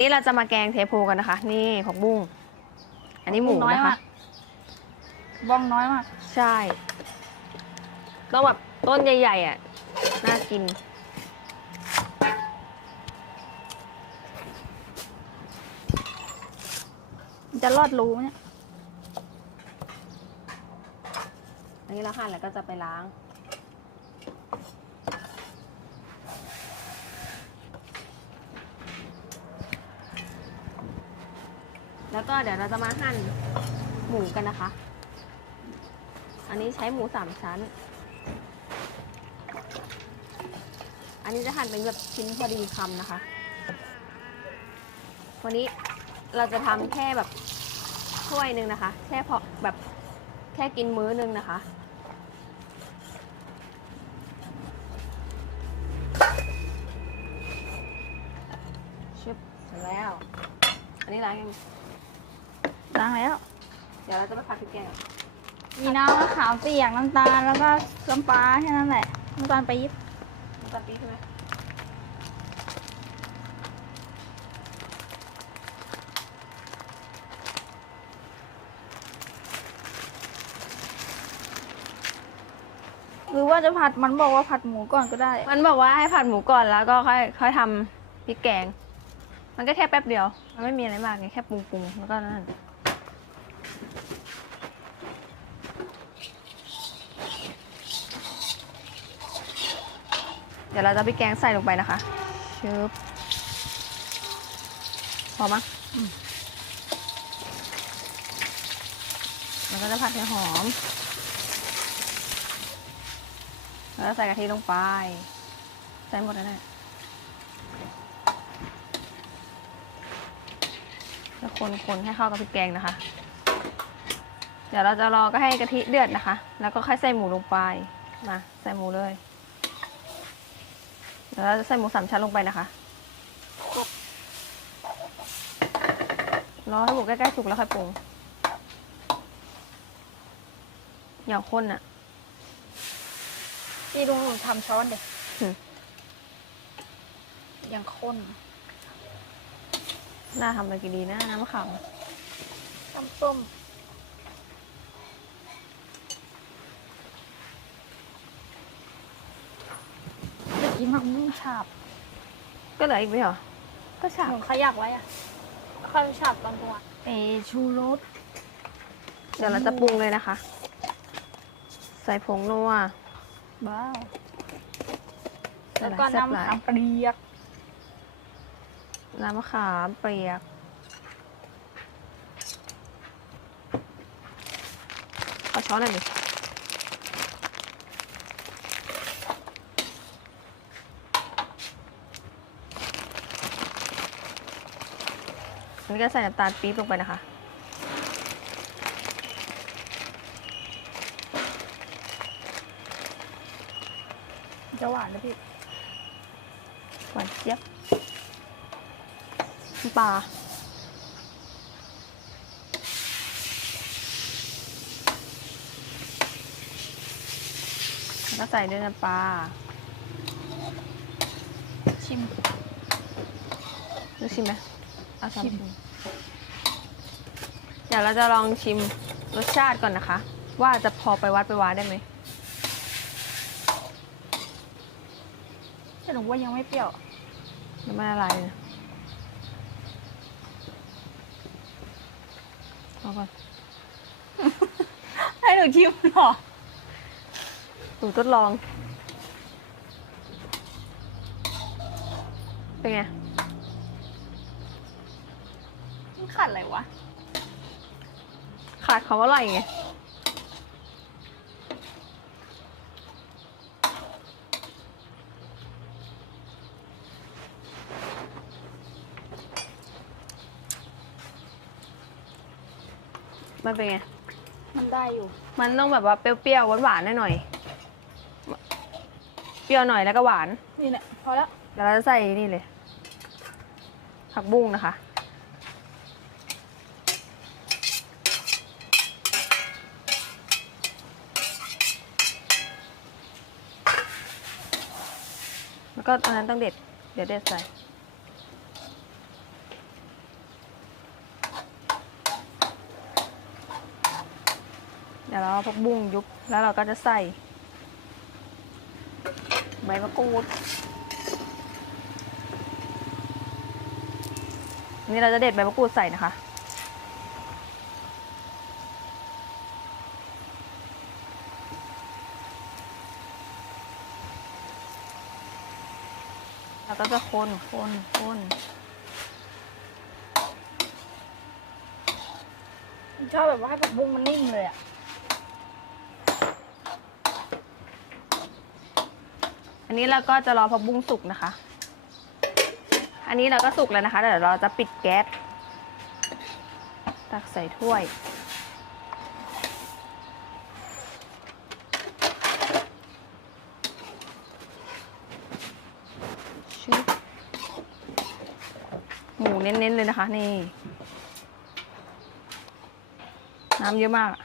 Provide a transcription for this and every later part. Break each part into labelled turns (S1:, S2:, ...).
S1: นี่เราจะมาแกงเทโพกันนะคะ นี่ผักบุ้ง อันนี้หมู
S2: น้อย
S1: นะ
S2: มา
S1: คะ
S2: กบ้องน้อยมาก
S1: ใช่ ต้องแบบต้นใหญ่ๆอะ น่ากิน
S2: มันจะรอดรูไหมเนี่ย
S1: อันนี้เราหั่นแล้วก็จะไปล้าง แล้วก็เดี๋ยวเราจะมาหั่นหมูกันนะคะ อันนี้ใช้หมูสามชั้น อันนี้จะหั่นเป็นแบบชิ้นพอดีคำนะคะ วันนี้เราจะทำแค่แบบถ้วยหนึ่งนะคะ แค่พอแบบแค่กินมื้อหนึงนะคะชิบเสร็จแล้ว อันนี้ล้างยัง
S2: ล้างแล้ว
S1: เดี๋ยวเราจะไปผัดพริกแกง
S2: มีน้ำมะขามเปียกน้ำตาลแล้วก็น้ำปลาแค่นั้นแหละน้ำตาลปี๊บ
S1: น้ำตาลปี๊บใช่ไหม
S2: หรือว่าจะผัดมันบอกว่าผัดหมูก่อนก็ได้
S1: มันบอกว่าให้ผัดหมูก่อนแล้วก็ค่อยค่อยทำพริกแกง มันก็แค่แป๊บเดียว มันไม่มีอะไรมากไงแค่ปรุงปรุงๆแล้วก็นั่น ดี๋ยวเราจะพริแกงใส่ลงไปนะคะชึบพอมั้งมแล้วก็จะผัดให้หอม แล้วใส่กะทิลงไป ใส่หมดแล้วเนี่ยแล้วคนๆให้เข้ากับพริกแกงนะคะ เดี๋ยวเราจะรอก็ให้กะทิเดือดนะคะ แล้วก็ค่อยใส่หมูลงไป มา ใส่หมูเลย ดี๋ยวเราจะใส่หมูสามชั้นลงไปนะคะ รอให้หมูใกล้ๆสุกแล้วค่อยปรุง อย่าข้นอะ
S2: พี่ลุงหนูทำช้อนเด็ก
S1: หืม
S2: ยังข้น
S1: น่าทำอะไรกินดีนะน้ำมะขาม
S2: น้ำส้ม เมื่อกี้มันนุ่มฉาบ
S1: ก็เหลืออีกไหมเหรอ ก็ฉาบ
S2: หนูขยักไว้อะค่อยไปฉาบตอนตัวเอชูรส
S1: เดี๋ยวเราจะปรุงเลยนะคะ ใส่ผงนัว
S2: บ้าว
S1: ใส่
S2: แล้ว
S1: หลาย
S2: ก็
S1: แซ่บห
S2: น้ำ
S1: ลาย
S2: ขามเปียก
S1: น้ำมะขามเปียก ขอช้อนหน่อยดิ นนี้ก็ใส่น้ำตาลปี๊บลงไปนะคะ
S2: จะหวานนะพี่
S1: หวานเจี๊ยบน้ำปลาแล้วก็ใส่ด้วยน้ำปลา
S2: ชิม
S1: ดูชิมไหม เอาช้อน
S2: ชิม
S1: ชิมเดี๋ยวเราจะลองชิมรสชาติก่อนนะคะ ว่าจะพอไปวัดไปวาได้ไหม
S2: แต่หนูว่ายังไม่เปรี้ยว
S1: น้ำมันละลายเลยนะเอาก่อน
S2: ให้หนูชิมหรอ
S1: หนูทดลอง เป็นไง
S2: มัน ขาดอะไรวะ
S1: ขาดคำว่าอร่อยไงมันเป็นไง
S2: มันได้อยู่
S1: มันต้องแบบว่าเปรี้ยวๆหวานๆหน่อยๆเปรี้ยวหน่อยแล้วก็หวาน
S2: นี่แหละพอแล้ว
S1: เดี๋ยวเราจะใส่นี่เลย ผักบุ้งนะคะ แล้วก็ตอนนั้นต้องเด็ด เดี๋ยวเด็ดใส่ เดี๋ยวเราพักบุ้งยุบ แล้วเราก็จะใส่ ใบมะกรูด นี่เราจะเด็ดใบมะกรูดใส่นะคะ แล้วก็จะคนคนคน
S2: ชอบแบบว่าให้ผักบุ้งมันนิ่มเลยอะ
S1: อันนี้เราก็จะรอผักบุ้งสุกนะคะ อันนี้เราก็สุกแล้วนะคะเดี๋ยวเราจะปิดแก๊ส ตักใส่ถ้วย หมูเน้นๆเลยนะคะ นี่ น้ำเยอะมากอะ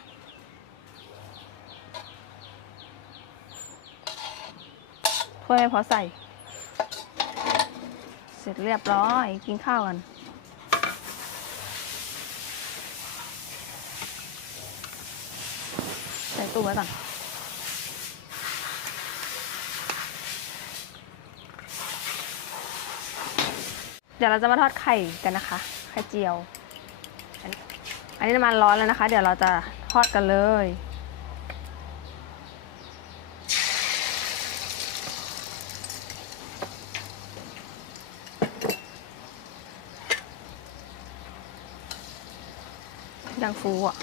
S1: ถ้วยไม่พอใส่ เสร็จเรียบร้อย กินข้าวกันใส่ตู้ไว้ก่อน ดี๋ยวเราจะมาทอดไข่กันนะคะ ไข่เจียว อันนี้น้ำมันร้อนแล้วนะคะ เดี๋ยวเราจะทอดกันเลยดังฟูอะ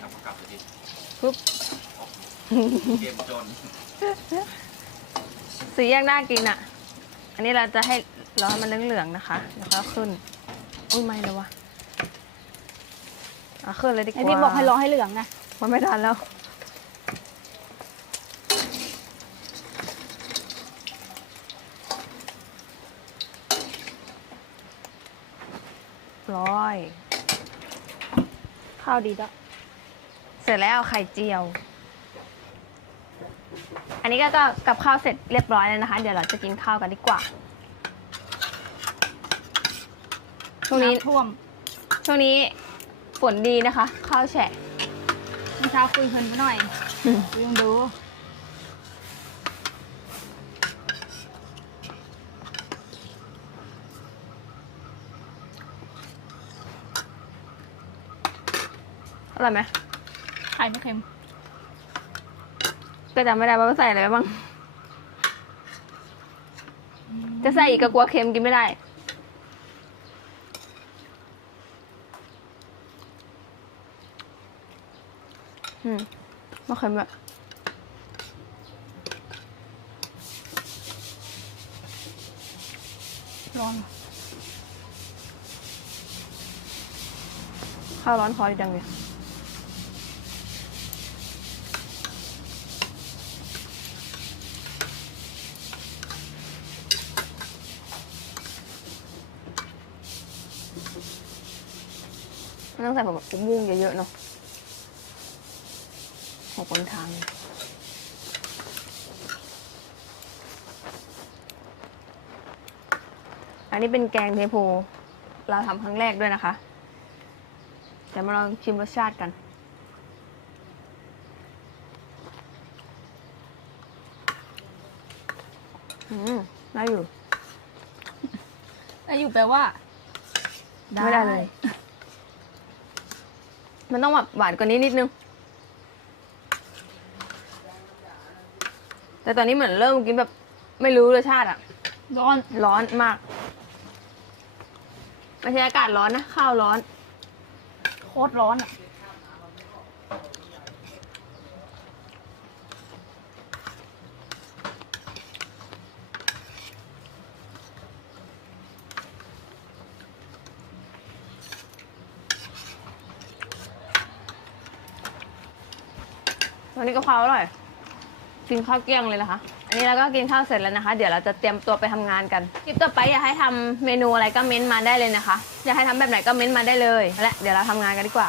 S3: ทำกลับไปดิ
S1: ปุ๊บ
S3: เกมจน
S1: สียังน่ากินอะ อันนี้เราจะให้เราให้มันเหลืองๆนะคะเดี๋ยวเขาขึ้น อุ้ยไม่เลยวะเอาขึ้นเลยดีก
S2: ไอ
S1: ว่า
S2: พี่บอกให้รอให้เหลืองไง
S1: มันไม่ทันแล้ว ร้อย
S2: ข้าวดีด้วย
S1: เสร็จแล้วไข่เจียว อันนี้ก็ก็กับข้าวเสร็จเรียบร้อยแล้วนะคะ เดี๋ยวเราจะกินข้าวกันดีกว่า ช่วงนี้
S2: น้ำท่วม
S1: ช่วงนี้ฝนดีนะคะ ข้าวแฉะ
S2: เมื่อเช้าคุยเพลินไปหน่อยลืมดู
S1: อร่อยไหม
S2: ไข่ไม่เค็ม
S1: ก็จำไม่ได้ว่าใส่อะไรไปบ้าง จะใส่อีกก็กลัวเค็มกินไม่ได้ อืมไม่เค็มอะ
S2: ร้อน
S1: ข้าวร้อนคอดีจังเลย ต้องใส่ผักบุ้งเยอะๆเนาะหกคนทางอันนี้เป็นแกงเทโพเราทำครั้งแรกด้วยนะคะ เดี๋ยวมาลองชิมรสชาติกัน อืมได้อยู่
S2: แต่อยู่แปลว่า
S1: ไม่ได้เลย มันต้องแบบหวานกว่านี้นิดนึง แต่ตอนนี้เหมือนเริ่มกินแบบไม่รู้รสชาติอะ
S2: ร้อน
S1: ร้อนมากไม่ใช่อากาศร้อนนะ ข้าวร้อน
S2: โคตรร้อนอะ
S1: วันนี้ก็ข้าวอร่อย กินข้าวเกลี้ยงเลยนะคะ อันนี้เราก็กินข้าวเสร็จแล้วนะคะ เดี๋ยวเราจะเตรียมตัวไปทำงานกัน คลิปต่อไปอยากให้ทำเมนูอะไรก็เม้นต์มาได้เลยนะคะ อยากให้ทำแบบไหนก็เม้นต์มาได้เลยและเดี๋ยวเราทำงานกันดีกว่า